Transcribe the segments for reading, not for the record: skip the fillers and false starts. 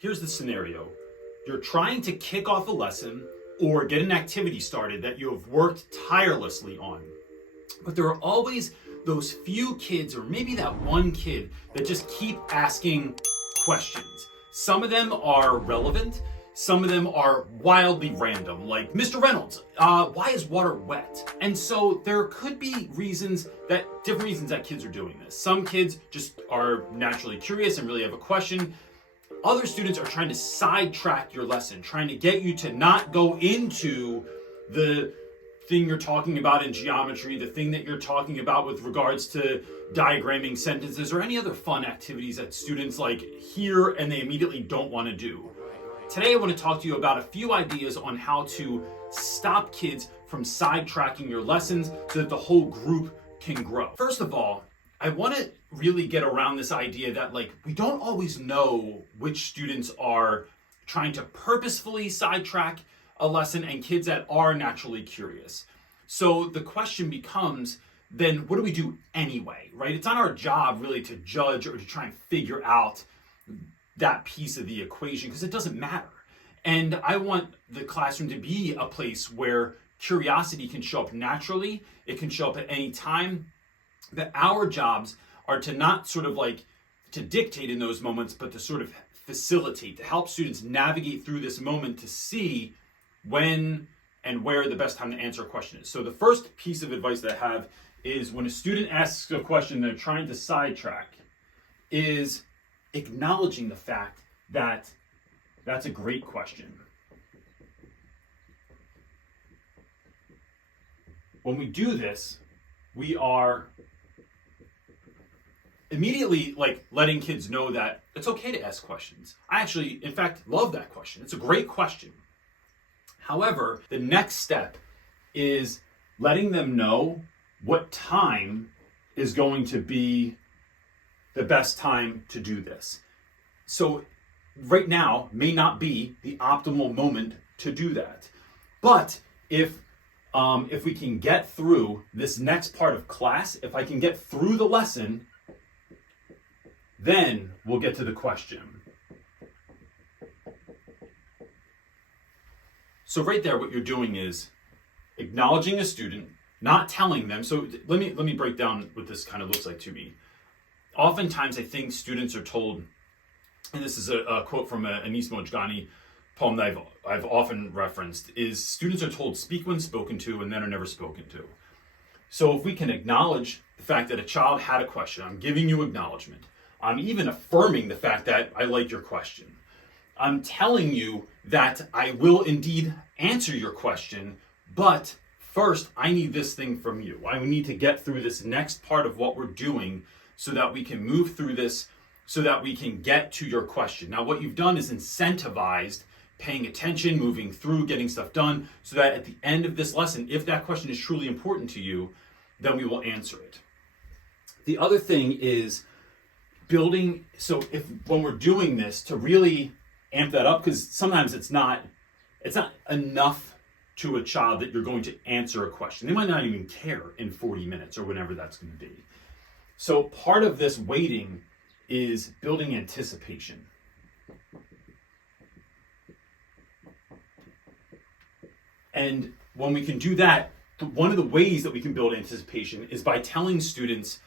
Here's the scenario. You're trying to kick off a lesson or get an activity started that you have worked tirelessly on. But there are always those few kids, or maybe that one kid, that just keep asking questions. Some of them are relevant. Some of them are wildly random, like, Mr. Reynolds, why is water wet? And so there could be different reasons that kids are doing this. Some kids just are naturally curious and really have a question. Other students are trying to sidetrack your lesson, trying to get you to not go into the thing you're talking about in geometry, the thing that you're talking about with regards to diagramming sentences, or any other fun activities that students like hear and they immediately don't want to do. Today I want to talk to you about a few ideas on how to stop kids from sidetracking your lessons so that the whole group can grow. First of all, I want to really get around this idea that we don't always know which students are trying to purposefully sidetrack a lesson and kids that are naturally curious. So the question becomes, then what do we do anyway, right? It's not our job really to judge or to try and figure out that piece of the equation because it doesn't matter. And I want the classroom to be a place where curiosity can show up naturally. It can show up at any time. That our jobs are to not to dictate in those moments, but to sort of facilitate, to help students navigate through this moment to see when and where the best time to answer a question is. So the first piece of advice that I have is when a student asks a question they're trying to sidetrack, is acknowledging the fact that that's a great question. When we do this, we are immediately letting kids know that it's okay to ask questions. I actually, in fact, love that question. It's a great question. However, the next step is letting them know what time is going to be the best time to do this. So right now may not be the optimal moment to do that. But if we can get through this next part of class, if I can get through the lesson, then we'll get to the question. So right there, what you're doing is acknowledging a student, not telling them. So let me break down what this kind of looks like to me. Oftentimes, I think students are told, and this is a quote from an Anis Mojgani poem that I've often referenced, is students are told, speak when spoken to and then are never spoken to. So if we can acknowledge the fact that a child had a question, I'm giving you acknowledgement. I'm even affirming the fact that I like your question. I'm telling you that I will indeed answer your question, but first I need this thing from you. I need to get through this next part of what we're doing so that we can move through this, so that we can get to your question. Now, what you've done is incentivized paying attention, moving through, getting stuff done, so that at the end of this lesson, if that question is truly important to you, then we will answer it. The other thing is building, so when we're doing this, to really amp that up, because sometimes it's not enough to a child that you're going to answer a question. They might not even care in 40 minutes or whenever that's going to be. So part of this waiting is building anticipation. And when we can do that, one of the ways that we can build anticipation is by telling students,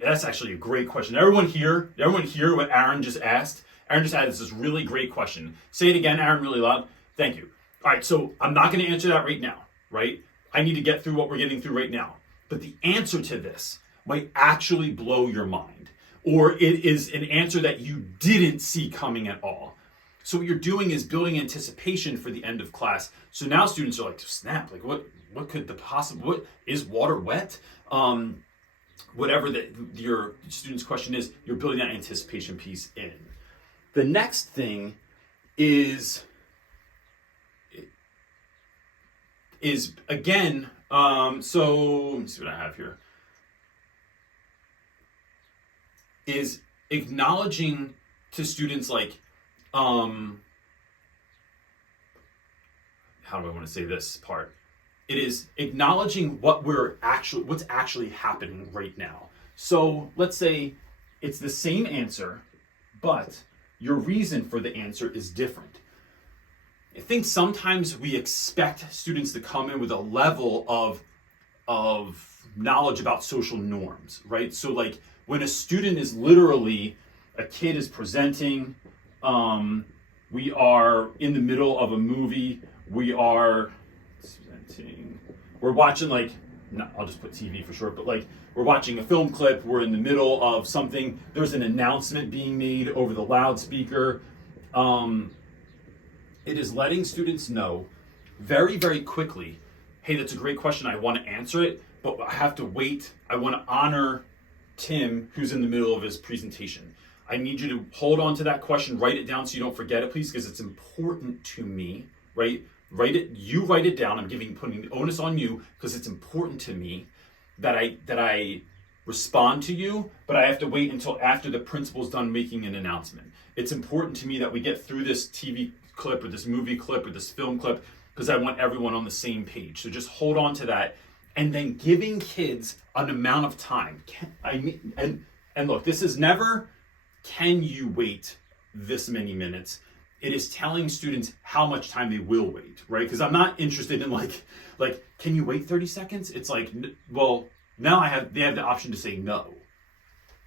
that's actually a great question. Everyone hear what Aaron just asked? Aaron just asked this really great question. Say it again, Aaron, really loud. Thank you. All right, so I'm not going to answer that right now, right? I need to get through what we're getting through right now. But the answer to this might actually blow your mind, or it is an answer that you didn't see coming at all. So what you're doing is building anticipation for the end of class. So now students are like, snap, what could the possible, what is water wet? Whatever your student's question is, you're building that anticipation piece in. The next thing is again, so let me see what I have here. Is acknowledging to students how do I want to say this part? It is acknowledging what's actually happening right now. So let's say it's the same answer, but your reason for the answer is different. I think sometimes we expect students to come in with a level of knowledge about social norms, right? So like when a student is literally, a kid is presenting, we are in the middle of a movie, we're watching like, no, I'll just put TV for short, but like we're watching a film clip, we're in the middle of something, there's an announcement being made over the loudspeaker. It is letting students know very, very quickly, hey, that's a great question, I want to answer it, but I have to wait. I want to honor Tim, who's in the middle of his presentation. I need you to hold on to that question, write it down so you don't forget it, please, because it's important to me, right? You write it down. I'm putting the onus on you because it's important to me that I respond to you, but I have to wait until after the principal's done making an announcement. It's important to me that we get through this TV clip or this movie clip or this film clip because I want everyone on the same page. So just hold on to that. And then giving kids an amount of time. And look, this is never, can you wait this many minutes? It is telling students how much time they will wait, right? Because I'm not interested in like, can you wait 30 seconds? It's like, well, now they have the option to say no.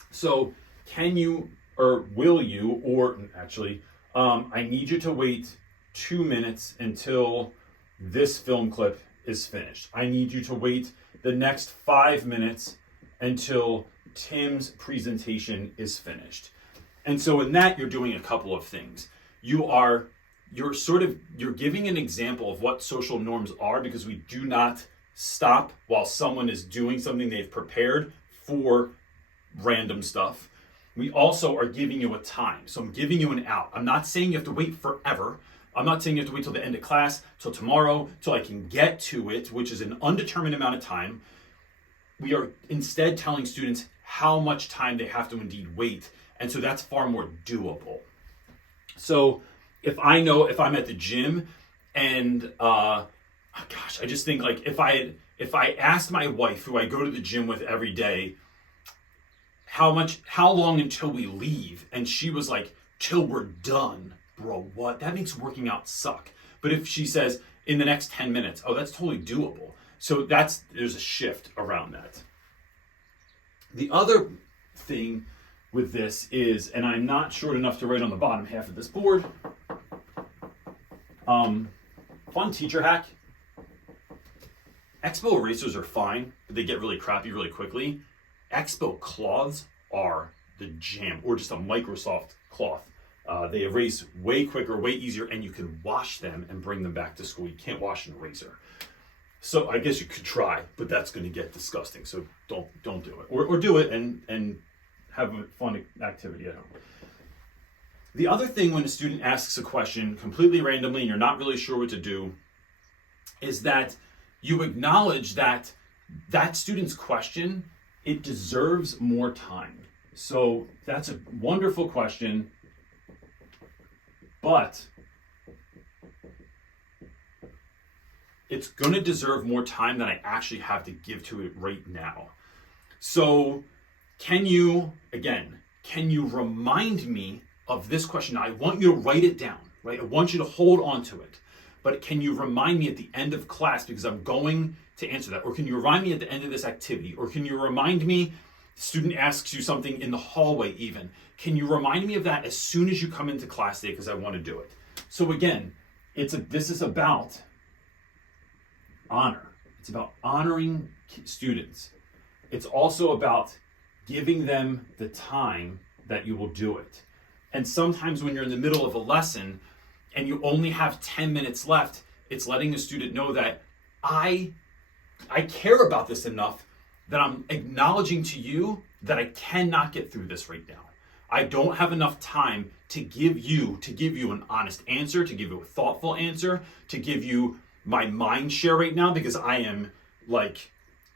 So can you, or will you, or actually, I need you to wait 2 minutes until this film clip is finished. I need you to wait the next 5 minutes until Tim's presentation is finished. And so in that, you're doing a couple of things. You're giving an example of what social norms are, because we do not stop while someone is doing something they've prepared for random stuff. We also are giving you a time. So I'm giving you an out. I'm not saying you have to wait forever. I'm not saying you have to wait till the end of class, till tomorrow, till I can get to it, which is an undetermined amount of time. We are instead telling students how much time they have to indeed wait. And so that's far more doable. So if I'm at the gym and, I just think like if I asked my wife, who I go to the gym with every day, how long until we leave? And she was like, till we're done. Bro, what? That makes working out suck. But if she says in the next 10 minutes, oh, that's totally doable. So there's a shift around that. The other thing with this is, and I'm not short enough to write on the bottom half of this board, fun teacher hack. Expo erasers are fine, but they get really crappy really quickly. Expo cloths are the jam, or just a Microsoft cloth. They erase way quicker, way easier, and you can wash them and bring them back to school. You can't wash an eraser. So I guess you could try, but that's going to get disgusting. So don't do it, or do it and have a fun activity at home. The other thing when a student asks a question completely randomly and you're not really sure what to do is that you acknowledge that student's question, it deserves more time. So that's a wonderful question, but it's going to deserve more time than I actually have to give to it right now. So can you remind me of this question? Now, I want you to write it down, right? I want you to hold on to it. But can you remind me at the end of class, because I'm going to answer that? Or can you remind me at the end of this activity? Or can you remind me, the student asks you something in the hallway even. Can you remind me of that as soon as you come into class day, because I want to do it? So again, this is about honor. It's about honoring students. It's also about giving them the time that you will do it. And sometimes when you're in the middle of a lesson and you only have 10 minutes left, it's letting a student know that I care about this enough that I'm acknowledging to you that I cannot get through this right now. I don't have enough time to give you an honest answer, to give you a thoughtful answer, to give you my mind share right now, because I am like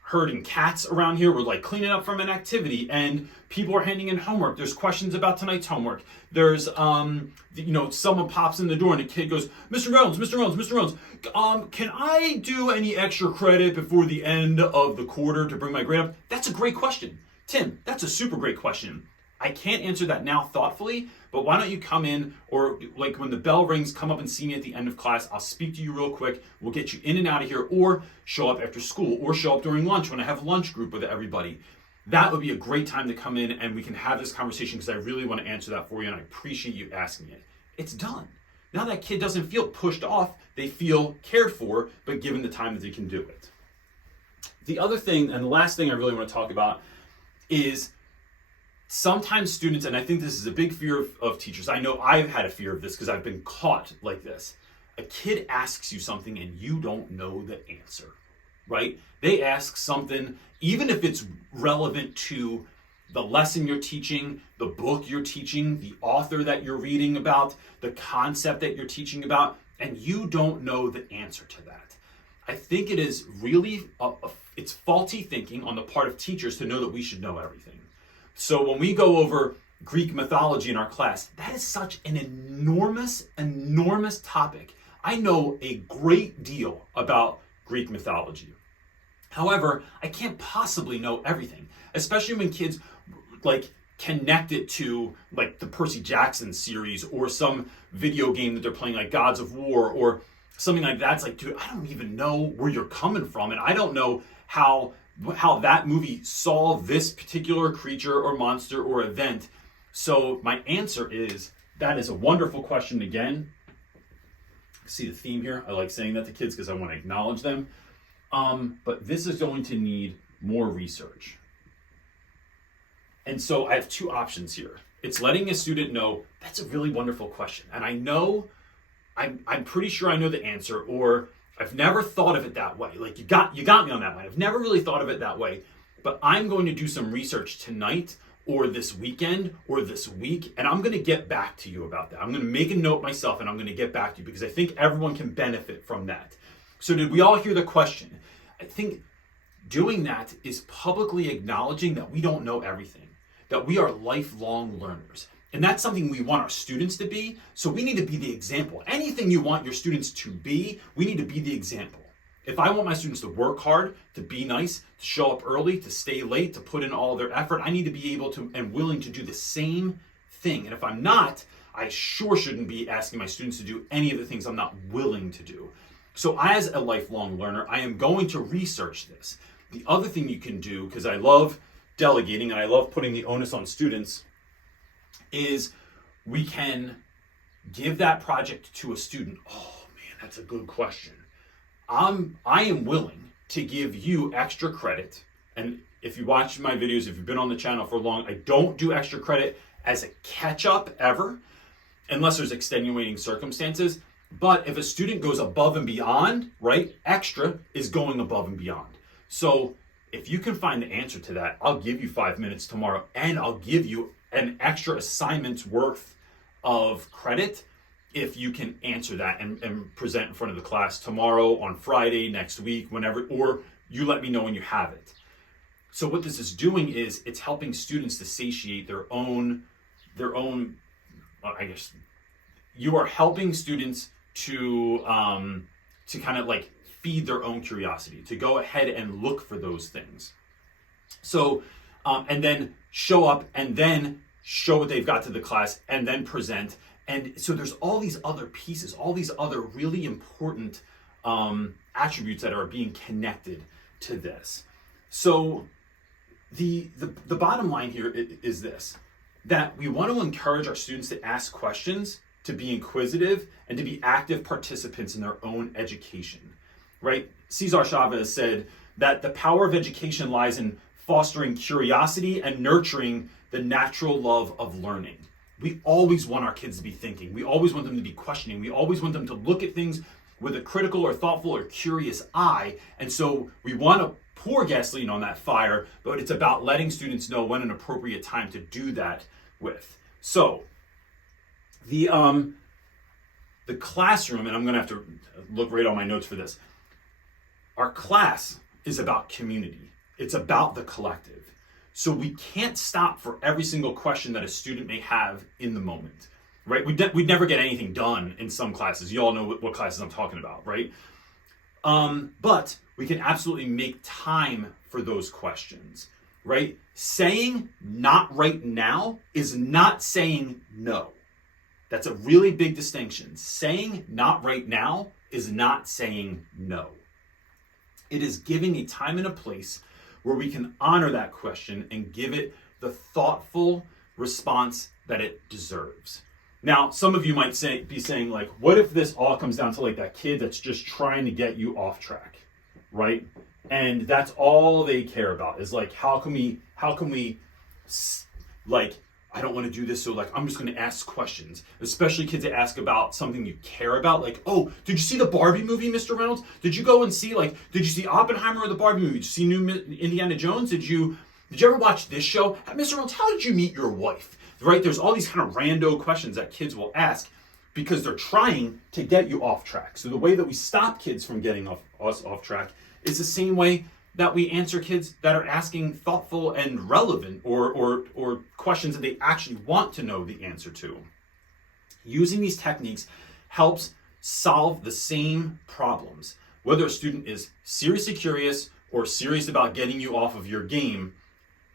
herding cats around here. We're like cleaning up from an activity and people are handing in homework. There's questions about tonight's homework. There's, someone pops in the door and a kid goes, Mr. Reynolds, can I do any extra credit before the end of the quarter to bring my grade up? That's a great question. Tim, that's a super great question. I can't answer that now thoughtfully, but why don't you come in, or like when the bell rings, come up and see me at the end of class. I'll speak to you real quick. We'll get you in and out of here, or show up after school, or show up during lunch when I have lunch group with everybody. That would be a great time to come in and we can have this conversation, because I really want to answer that for you and I appreciate you asking it. It's done. Now that kid doesn't feel pushed off, they feel cared for, but given the time that they can do it. The other thing, and the last thing I really want to talk about, is sometimes students, and I think this is a big fear of teachers. I know I've had a fear of this because I've been caught like this. A kid asks you something and you don't know the answer, right? They ask something, even if it's relevant to the lesson you're teaching, the book you're teaching, the author that you're reading about, the concept that you're teaching about, and you don't know the answer to that. I think it is really, it's faulty thinking on the part of teachers to know that we should know everything. So when we go over Greek mythology in our class, that is such an enormous, enormous topic. I know a great deal about Greek mythology. However, I can't possibly know everything, especially when kids like connect it to like the Percy Jackson series or some video game that they're playing, like Gods of War or something like that. It's like, dude, I don't even know where you're coming from, and I don't know how that movie saw this particular creature or monster or event. So my answer is, that is a wonderful question again. See the theme here? I like saying that to kids because I want to acknowledge them. But this is going to need more research. And so I have two options here. It's letting a student know, that's a really wonderful question. And I know, I'm pretty sure I know the answer, or I've never thought of it that way. Like you got me on that one. I've never really thought of it that way, but I'm going to do some research tonight or this weekend or this week, and I'm going to get back to you about that. I'm going to make a note myself and I'm going to get back to you because I think everyone can benefit from that. So did we all hear the question? I think doing that is publicly acknowledging that we don't know everything, that we are lifelong learners. And that's something we want our students to be. So we need to be the example. Anything you want your students to be, we need to be the example. If I want my students to work hard, to be nice, to show up early, to stay late, to put in all their effort, I need to be able to and willing to do the same thing. And if I'm not, I sure shouldn't be asking my students to do any of the things I'm not willing to do. So as a lifelong learner, I am going to research this. The other thing you can do, because I love delegating and I love putting the onus on students, is we can give that project to a student. Oh man, that's a good question. I am willing to give you extra credit. And if you watch my videos, if you've been on the channel for long, I don't do extra credit as a catch-up ever, unless there's extenuating circumstances. But if a student goes above and beyond, right, extra is going above and beyond. So if you can find the answer to that, I'll give you 5 minutes tomorrow and I'll give you an extra assignment's worth of credit if you can answer that and present in front of the class tomorrow, on Friday, next week, whenever, or you let me know when you have it. So what this is doing is it's helping students to satiate their own, I guess, you are helping students to kind of like feed their own curiosity, to go ahead and look for those things. So, and then show up and then show what they've got to the class and then present. And so there's all these other pieces, all these other really important attributes that are being connected to this. So the bottom line here is this, that we want to encourage our students to ask questions, to be inquisitive, and to be active participants in their own education, right? Cesar Chavez said that the power of education lies in fostering curiosity and nurturing the natural love of learning. We always want our kids to be thinking. We always want them to be questioning. We always want them to look at things with a critical or thoughtful or curious eye. And so we want to pour gasoline on that fire, but it's about letting students know when an appropriate time to do that with. So the classroom, and I'm going to have to look right on my notes for this. Our class is about community. It's about the collective. So we can't stop for every single question that a student may have in the moment, right? We'd never get anything done in some classes. You all know what classes I'm talking about, right? But we can absolutely make time for those questions, right? Saying not right now is not saying no. That's a really big distinction. Saying not right now is not saying no. It is giving a time and a place where we can honor that question and give it the thoughtful response that it deserves. Now, some of you might be saying, like, what if this all comes down to like that kid that's just trying to get you off track, right? And that's all they care about is like, how can we, like, I don't want to do this, so like, I'm just going to ask questions, especially kids that ask about something you care about. Like, oh, did you see the Barbie movie, Mr. Reynolds? Did you go and see, like, did you see Oppenheimer or the Barbie movie? Did you see new Indiana Jones? Did you ever watch this show? Mr. Reynolds, how did you meet your wife? Right? There's all these kind of rando questions that kids will ask because they're trying to get you off track. So the way that we stop kids from getting off track is the same way that we answer kids that are asking thoughtful and relevant or questions that they actually want to know the answer to. Using these techniques helps solve the same problems. Whether a student is seriously curious or serious about getting you off of your game,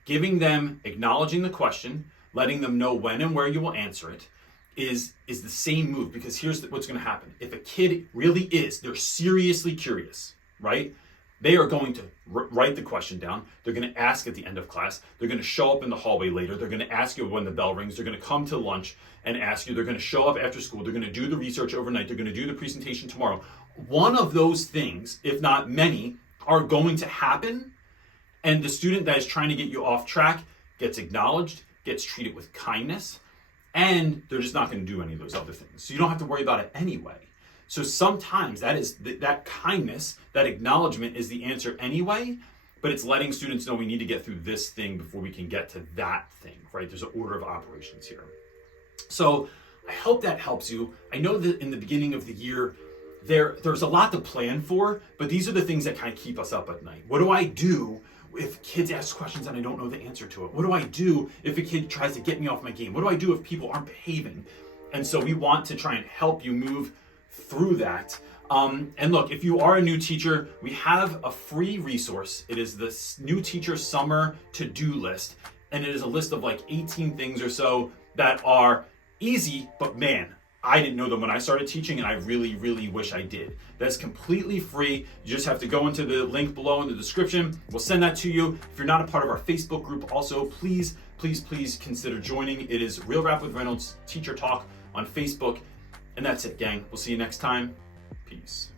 giving them, acknowledging the question, letting them know when and where you will answer it is the same move, because here's what's going to happen. If a kid really they're seriously curious, right? They are going to write the question down. They're going to ask at the end of class. They're going to show up in the hallway later. They're going to ask you when the bell rings. They're going to come to lunch and ask you. They're going to show up after school. They're going to do the research overnight. They're going to do the presentation tomorrow. One of those things, if not many, are going to happen. And the student that is trying to get you off track gets acknowledged, gets treated with kindness, and they're just not going to do any of those other things. So you don't have to worry about it anyway. So sometimes that kindness, that acknowledgement is the answer anyway, but it's letting students know we need to get through this thing before we can get to that thing, right? There's an order of operations here. So I hope that helps you. I know that in the beginning of the year, there's a lot to plan for, but these are the things that kind of keep us up at night. What do I do if kids ask questions and I don't know the answer to it? What do I do if a kid tries to get me off my game? What do I do if people aren't behaving? And so we want to try and help you move through that. And look, if you are a new teacher, we have a free resource. It is this new teacher summer to-do list. And it is a list of like 18 things or so that are easy, but man, I didn't know them when I started teaching, and I really, really wish I did. That's completely free. You just have to go into the link below in the description. We'll send that to you. If you're not a part of our Facebook group also, please consider joining. It is Real Rap with Reynolds Teacher Talk on Facebook. And that's it, gang. We'll see you next time. Peace.